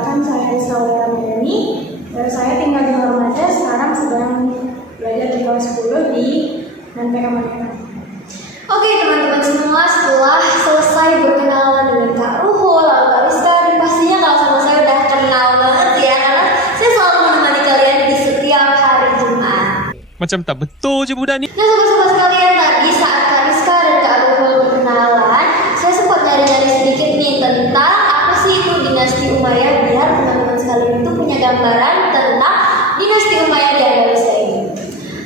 Perkenalkan, saya Isra Madani. Saya tinggal di Hormada, sekarang sedang belajar di kelas 10 di NPK Madani. Oke teman-teman semua, setelah selesai berkenalan dengan Kak Ruhul, lalu Kak Rizka, dan pastinya kalau sama saya udah kenal banget ya, karena saya selalu menemani kalian di setiap hari Jumat. Macam tak betul je budak ni. Nah sobat-sobat sekalian, tadi saat Kak Rizka dan Kak Ruhul berkenalan, saya sempat nyari-nyari sedikit nih tentang apa sih itu dinasti Umayyah, biar teman-teman sekalian itu punya gambaran tentang dinasti Umayyah di Andalusia ini.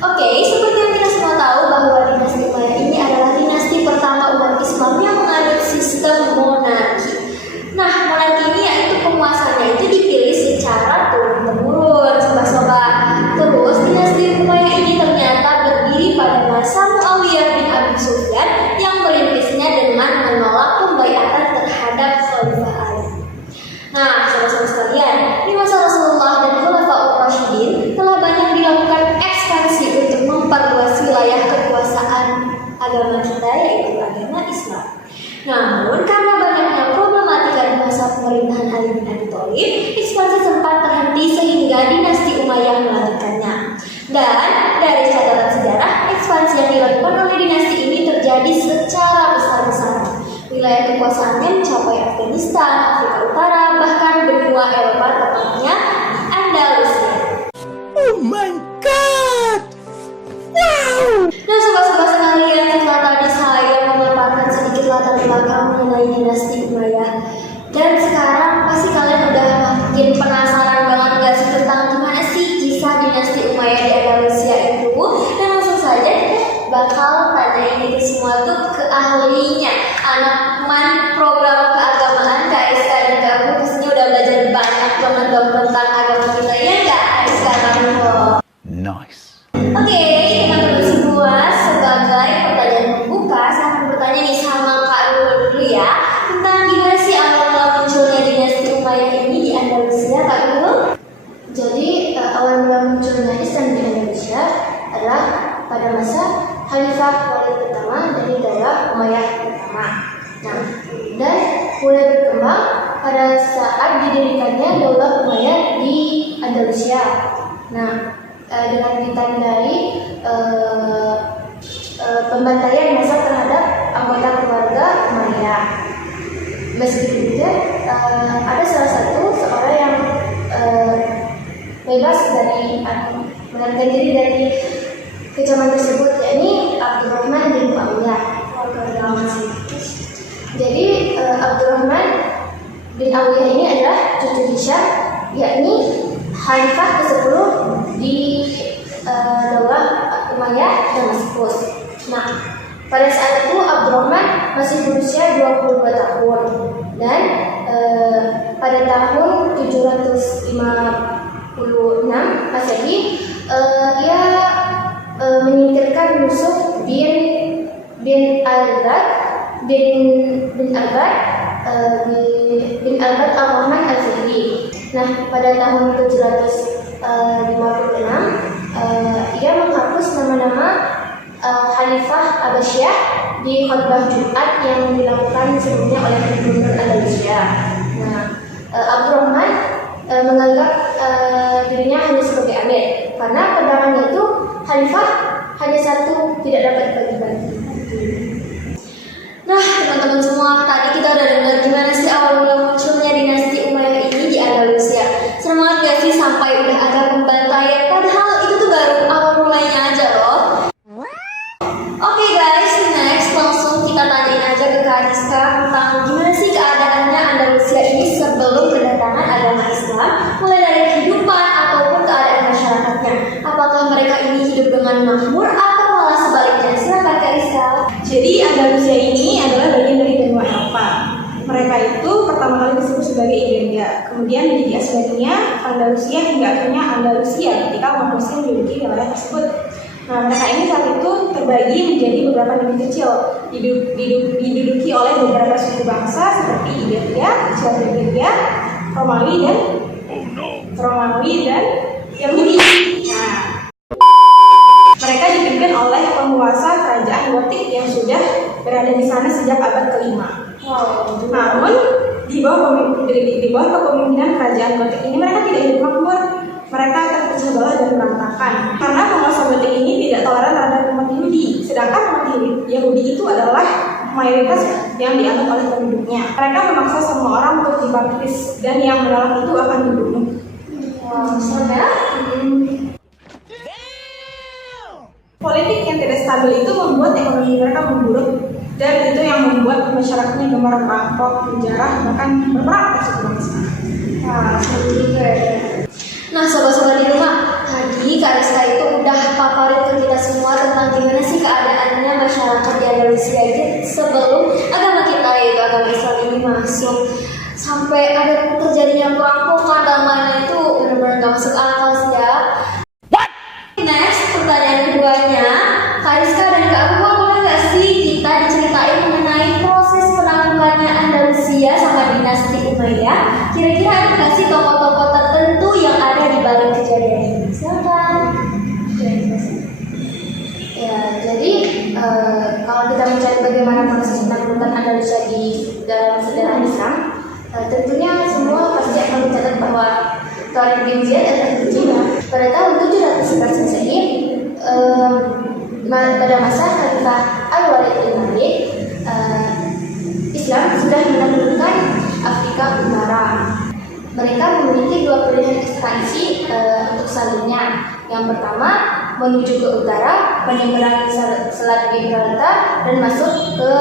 Oke, seperti yang kita semua tahu bahwa dinasti Umayyah ini adalah dinasti pertama umat Islam yang menganut sistem monarki. Nah, monarki ini yaitu penguasanya itu dipilih secara turun-temurun, sobat-sobat. Terus dinasti Umayyah ini ternyata berdiri pada masa Muawiyah bin Abi Sufyan yang merintisnya dengan menolak pembaiatan terhadap Khalifah Ali. Nah, saudara-saudara sekalian, di masa Rasulullah dan Khulafaur Rasyidin telah banyak dilakukan ekspansi untuk memperluas wilayah kekuasaan agama kita, yaitu agama Islam. Namun, karena banyaknya problematika di masa pemerintahan Ali bin Abi Thalib, ekspansi sempat terhenti sehingga dinasti Umayyah melanjutkannya. Dan dari catatan sejarah, ekspansi yang dilakukan oleh dinasti ini terjadi secara besar-besaran. Wilayah kekuasaannya mencapai Afghanistan, Afrika Utara, bahkan benua Eropa, tepatnya Andalusia. Oh my god. Wow. Nah sobat-sobat sekalian, setelah tadi saya memaparkan sedikit latar belakang mengenai dinasti Umayyah, dan sekarang pasti kalian udah makin penasaran banget gak sih tentang gimana sih kisah dinasti Umayyah di Andalusia itu. Dan langsung saja kita bakal tanyain itu semua tuh ke ahlinya, anak program keagamaan Kak Rizka dan Kak Ruhul. Pastinya udah belajar banyak banget dong tentang agama kita, ya nggak Kak Rizka dan Kak Ruhul? Nice. Oke, teman-teman semua, sebagai pertanyaan pembuka, saya akan bertanya nih sama Kak Ruhul dulu ya, tentang gimana sih awal munculnya dinasti Umayyah ini di Andalusia, Kak Ruhul? Jadi awal mula munculnya Islam di Indonesia adalah pada masa Khalifah Walid pertama dari daerah Umayyah pertama. Nah, dan mulai berkembang pada saat didirikannya Daulah Umayyah di Andalusia. Nah, dengan ditandai pembantaian massa terhadap anggota keluarga Umayyah. Meskipun juga ada salah satu seorang yang bebas dari melarikan diri dari kecaman tersebut, yakni Abdurrahman bin Muawiyah. Jadi Abdurrahman bin Muawiyah ini adalah cucu Hisham, yakni Khalifah ke-10 di Daulah Umayyah Damaskus. Nah, pada saat itu Abdurrahman masih berusia 22 tahun dan pada tahun 756 Masehi ia menyingkirkan musuh bin Albad Al-Rahman Al-Fihri. Nah, pada tahun 756 ia menghapus nama-nama Khalifah Abbasiyah di khutbah Jumat yang dilakukan sebelumnya oleh Gubernur Andalusia. Nah, Abdurrahman menganggap dirinya hanya sebagai amir karena pedangannya itu Khalifah hanya satu, tidak dapat dibagi-bagi. Nah teman-teman semua, tadi kita udah dengar gimana sih awal mula munculnya dinasti Umayyah ini di Andalusia. Serem banget gak sih sampai udah ada pembantaian, padahal itu tuh baru awal mulanya aja loh. Oke guys, next langsung kita tanyain aja ke Kak Rizka tentang gimana sih keadaannya Andalusia ini sebelum kedatangan agama Islam, mulai dari kehidupan ataupun keadaan masyarakatnya. Apakah mereka ini hidup dengan makmur atau malah sebaliknya? Silakan Kak Rizka. Jadi Andalusia ini adalah bagian dari benua Eropa. Mereka itu pertama kali disebut sebagai Iberia, kemudian menjadi Asbania, Andalusia, hingga akhirnya Andalusia ketika umat Muslim menduduki wilayah tersebut. Nah, mereka ini saat itu terbagi menjadi beberapa negeri kecil, diduduki oleh beberapa suku bangsa seperti Iberia, Iberia, Romawi dan Yahudi. Nah, mereka dipimpin oleh penguasa kerajaan Gotik yang sudah berada di sana sejak abad ke-5. Namun di bawah kepemimpinan kerajaan Gotik ini mereka tidak hidup makmur. Mereka terpecah belah dan berantakan karena penguasa Gotik ini tidak toleran terhadap umat Yahudi. Sedangkan umat Yahudi itu adalah mayoritas yang dianggap oleh penduduknya. Mereka memaksa semua orang untuk dibaptis dan yang menolak itu akan dibunuh. Wow, serem ya? Politik yang tidak stabil itu membuat ekonomi mereka memburuk, dan itu yang membuat masyarakatnya gemar merampok, menjarah, bahkan berperang atas bangsa. Wah, seru juga ya. Nah, sobat-sobat di rumah, tadi Kak Rizka itu udah paparin ke kita semua tentang gimana sih keadaannya masyarakat di Andalusia itu sebelum agama kita yaitu agama Islam ini masuk. Sampai ada terjadinya perampokan dan lain-lain itu benar-benar gak masuk akal sih ya. Next, pertanyaan keduanya, Kak Rizka dan Kak Abu, boleh nggak sih kita diceritain mengenai proses penaklukannya Andalusia sama dinasti Umayyah? Kira-kira ada nggak sih tokoh-tokoh tertentu yang ada di balik kejadian ini? Silakan. Ya, jadi kalau kita mencari bagaimana proses penaklukan Andalusia di dalam sejarah Islam, tentunya semua pasti akan mencatat bahwa Tariq bin Ziyad al-Nahyan pada tahun 711 Masehi pada masa Khalifah Al-Walid bin Malik, Islam sudah menaklukkan Afrika Utara. Mereka memiliki dua pilihan ekspansi untuk selanjutnya. Yang pertama, menuju ke utara, menyeberangi Selat Gibraltar dan masuk ke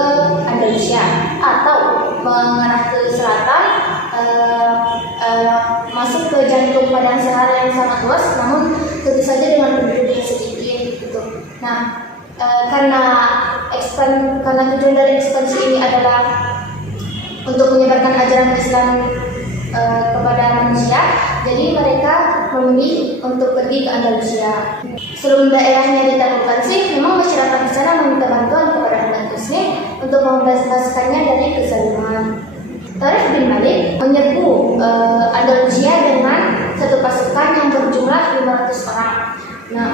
Andalusia, atau mengarah ke selatan, masuk ke jantung padang Sahara yang sangat luas, namun tentu saja dengan penduduk yang sedikit gitu. Nah, karena tujuan dari ekspansi ini adalah untuk menyebarkan ajaran Islam kepada manusia, jadi mereka memilih untuk pergi ke Andalusia. Sebelum daerahnya ditaklukkan sih, memang masyarakat di sana meminta bantuan kepada Andalusia untuk membebaskannya dari kezaliman. Tariq bin Malik menyerbu Andalusia dengan satu pasukan yang berjumlah 500 orang. Nah,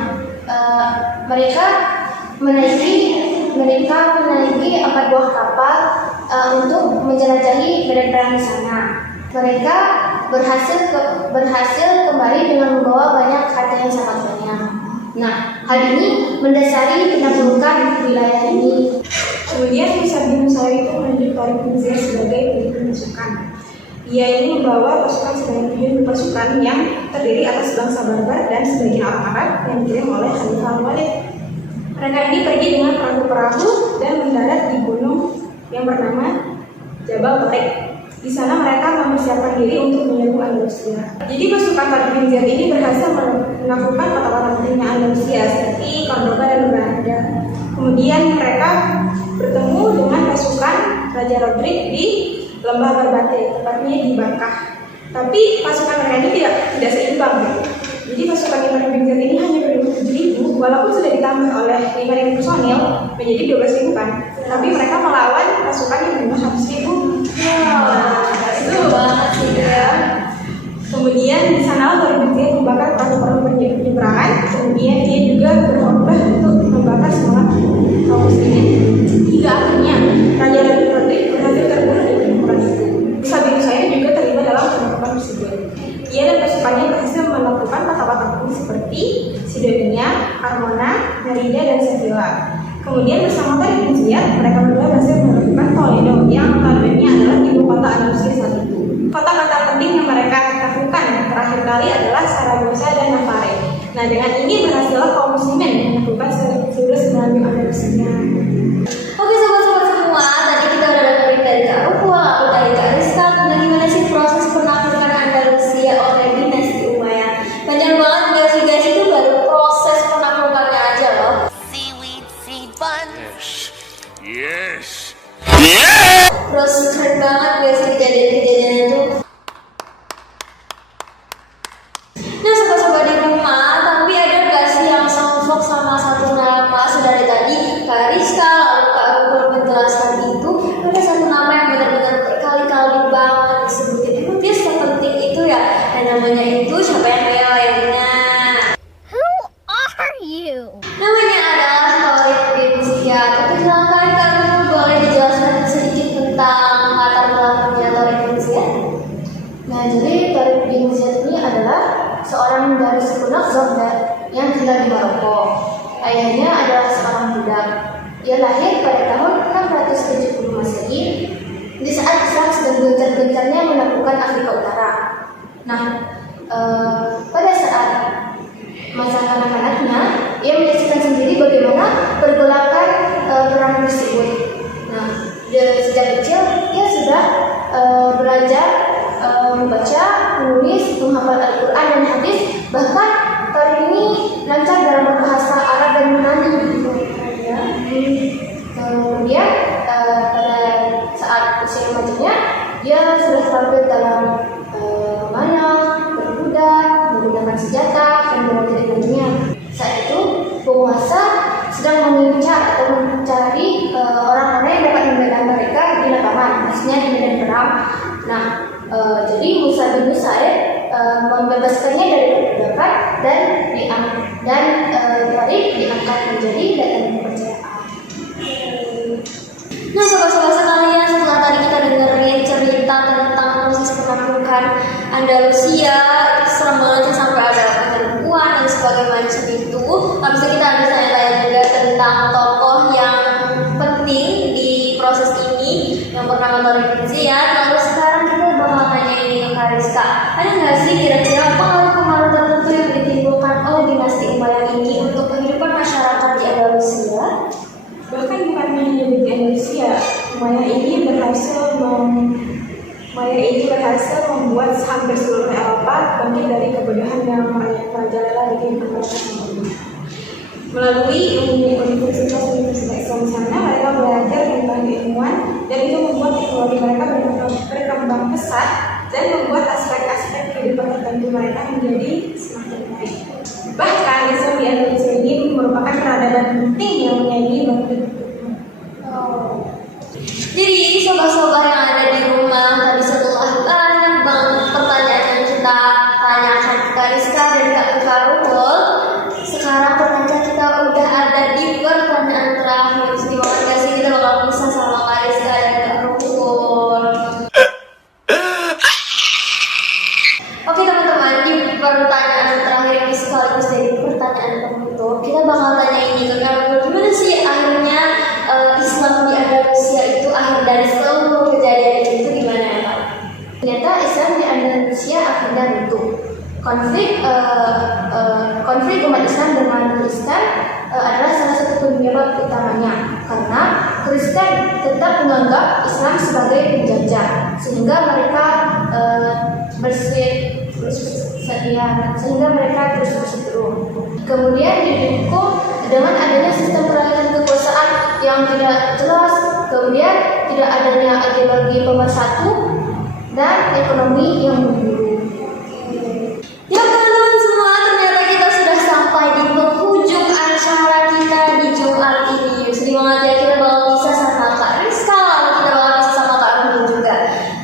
mereka menaiki 4 buah kapal untuk menjelajahi medan perang di sana. Mereka berhasil kembali dengan membawa banyak harta yang sangat banyak. Nah, hal ini mendasari penaklukan wilayah ini. Kemudian Musa bin Musawi itu menunjuk Tariq bin Ziyad sebagai pemimpin pasukan. Ia ini membawa pasukan sebanyak 7 pasukan yang terdiri atas bangsa Barbar dan sebagian orang Arab yang dikirim oleh Khalifah Al-Walid. Mereka ini pergi dengan perahu-perahu dan mendarat di gunung yang bernama Jabal Tariq. Di sana mereka mempersiapkan diri untuk menyerbu Andalusia. Jadi pasukan Tariq bin Ziyad ini berhasil menaklukkan kota-kota pentingnya Andalusia seperti Cordoba dan Granada. Kemudian mereka bertemu dengan pasukan Raja Rodrik di Lembah Barbate, tepatnya di Bakah. Tapi pasukan mereka ini tidak seimbang. Jadi pasukan Tariq bin Ziyad ini hanya berdiri 7.000, walaupun sudah ditambah oleh 5.000 personil menjadi 12.000 kan. Tapi mereka melawan pasukan yang berjumlah 100.000. Itu banget sih ya. Kemudian di sana Tariq bin Ziyad membakar perahu-perahu penyeberangan. Kemudian dia juga berkhotbah untuk membakar semangat kaum muslimin. Hingga akhirnya Raja Rodrik berhasil terbunuh di pertempuran itu. Musa bin Musayyib juga terlibat dalam penaklukan tersebut. Ia dan pasukannya berhasil menaklukkan kota-kota penting seperti Sidonia, Armona, Merida, dan Sevilla. Kemudian bersama Tariq bin Ziyad, mereka berdua berhasil menaklukkan Toledo yang notabene adalah ibu kota Andalusia saat itu. Kota-kota penting yang mereka taklukkan terakhir kali adalah Saragossa dan Navarre. Nah, dengan ini berhasillah kaum muslimin menaklukkan seluruh semenanjung Andalusia. Oke sobat-sobat semua, tadi kita udah dengerin dari Kak Rukwa, aku dari Kak Rizka tentang gimana sih proses penaklukan Andalusia oleh dinasti Umayyah. Panjang banget nggak sih guys, itu baru proses penaklukannya aja loh. Yes. Terus keren banget gak sih kejadian-kejadian itu. Nah sobat-sobat di rumah, tapi ada gak sih yang sombong sama satu nama? Sudah dari tadi Kak Rizka, lalu Kak Rukwa menjelaskan itu, ada satu nama yang benar-benar berkali-kali banget disebutin. Itu dia sepenting itu ya. Dan namanya itu siapa yang melayaninya? Namanya adalah Tariq bin Ziyad. Oke, silakan Kak Rukwa boleh dijelaskan sedikit tentang latar belakangnya Tariq bin Ziyad. Nah, jadi Tariq bin Ziyad ini adalah seorang dari suku Baghdad yang tinggal di Maroko. Ayahnya adalah seorang budak. Dia lahir pada tahun 670 Masehi di saat Islam sedang gencar-gencarnya menaklukkan Afrika Utara. Nah, pada saat masa kanak-kanaknya, ia menyaksikan sendiri bagaimana pergolakan perang tersebut. Nah, sejak kecil ia sudah belajar membaca, menulis, menghafal Al-Quran dan hadis. Bahkan Tariq ini lancar dalam berbahasa Arab dan Yunani. Kemudian pada saat usia remajanya, dia sudah terampil dalam memanah, berkuda, menggunakan senjata, dan berlari-larinya. Saat itu penguasa sedang mengincar atau mencari orang-orang yang dapat membela mereka di lapangan, maksudnya di medan perang. Nah, jadi Musa bin Nusair membebaskannya dari perbudakan dan Tariq diangkat menjadi datan kepercayaan. Nah, sobat-sobat sekalian, setelah tadi kita dengerin cerita tentang proses penaklukan Andalusia, serem banget sampai ada penipuan dan sebagainya macam itu. Habis itu kita bisa tanya juga tentang tokoh yang penting di proses ini yang bernama Tariq bin Ziyad. Lalu sekarang kita bakal tanya ini ke Kariska. Ada nggak sih kira-kira pengaruh-pengaruh tertentu yang ditimbulkan oleh dinasti Umayyah ini untuk kehidupan masyarakat di Andalusia? Bahkan bukan hanya di Indonesia, Umayyah ini berhasil membuat hampir seluruh Eropa bangkit dari kebodohan yang merajalela di kehidupan mereka. Melalui Universitas Islam sana, mereka belajar tentang keilmuan dan itu membuat teknologi mereka berkembang pesat dan membuat aspek-aspek kehidupan tertentu mereka menjadi semakin baik. Bahkan Islam di Indonesia ini merupakan peradaban penting yang menjadi bangkit. Jadi sobat-sobat yang ada di rumah, tadi setelah banyak banget pertanyaan yang kita tanyakan ke Kariska dan Kak Karul, sekarang pertanyaan kita udah ada di pertanyaan terakhir. Terima kasih, kita bakal bisa sama Kariska dan Kak Karul. Oke teman-teman, di pertanyaan terakhir ini sekaligus dari pertanyaan penutup, kita bakal tanya ini ke Kak Karul. Gimana sih akhirnya Islam di Andalusia itu akhir dari seluruh kejadian itu gimana ya Pak? Ternyata Islam di Andalusia akhirnya runtuh. Konflik umat Islam dengan Kristen adalah salah satu penyebab utamanya, karena Kristen tetap menganggap Islam sebagai penjajah, sehingga mereka terus berseteru. Kemudian didukung dengan adanya sistem peralihan kekuasaan yang tidak jelas, kemudian tidak adanya ideologi pemersatu dan ekonomi yang menurun. Ya teman-teman semua, ternyata kita sudah sampai di penghujung acara kita di Jumat ini. Sedih banget ya, kita bakal bisa sama Kak Rizka, lalu kita bakal bisa sama Kak Arun juga.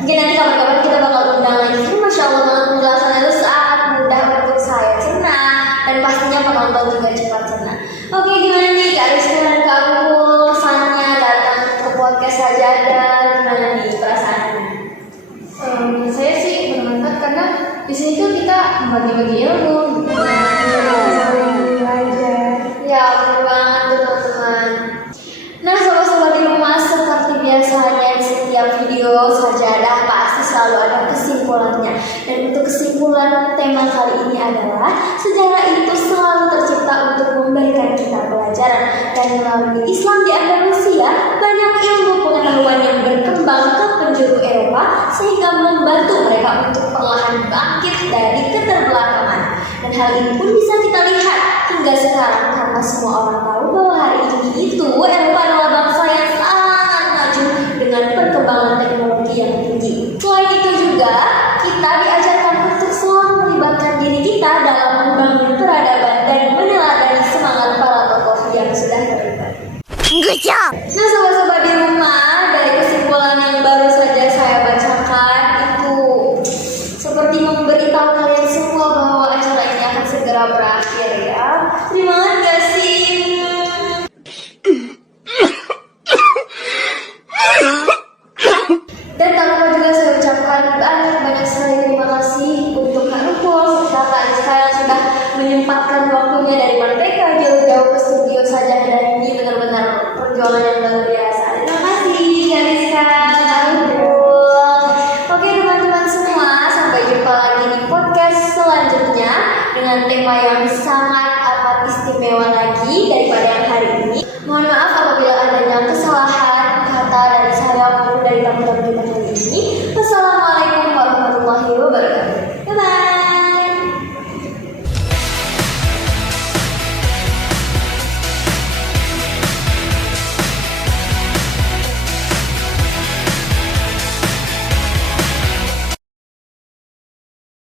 Mungkin nanti kapan-kapan kita bakal undang lagi. Masya Allah banget, penjelasannya itu sangat mudah untuk saya cerna, dan pastinya penonton juga cepat cerna. Oke, gimana nih Kak Rizka dan Kak Arun kesannya datang ke podcast Sajadah, gimana nih perasaannya? Saya sih bermanfaat karena di sini tuh kita bagi-bagi ilmu. Ya, benar banget teman-teman. Nah, sobat-sobat di rumah, seperti biasanya di setiap video Sajadah pasti selalu ada kesimpulannya. Dan untuk kesimpulan tema kali ini adalah sejarah itu selalu tercipta untuk memberikan kita pelajaran, dan melalui Islam di Andalusia banyak ilmu pengetahuan yang berkembang ke penjuru Eropa sehingga membantu mereka untuk perlahan bangkit dari keterbelakangan. Dan hal ini pun bisa kita lihat hingga sekarang karena semua orang tahu bahwa hari ini itu Eropa adalah bangsa yang sangat maju dengan perkembangan teknologi yang tinggi. Selain itu juga kita diajarkan untuk selalu melibatkan diri kita dalam membangun peradaban dan meneladani semangat para tokoh yang sudah terlibat. Good job. Nah sobat-sobat di rumah, dari kesimpulan yang baru saja saya bacakan itu seperti memberitahu kalian semua bahwa acara ini akan segera berakhir ya. Terima kasih. dengan tema yang sangat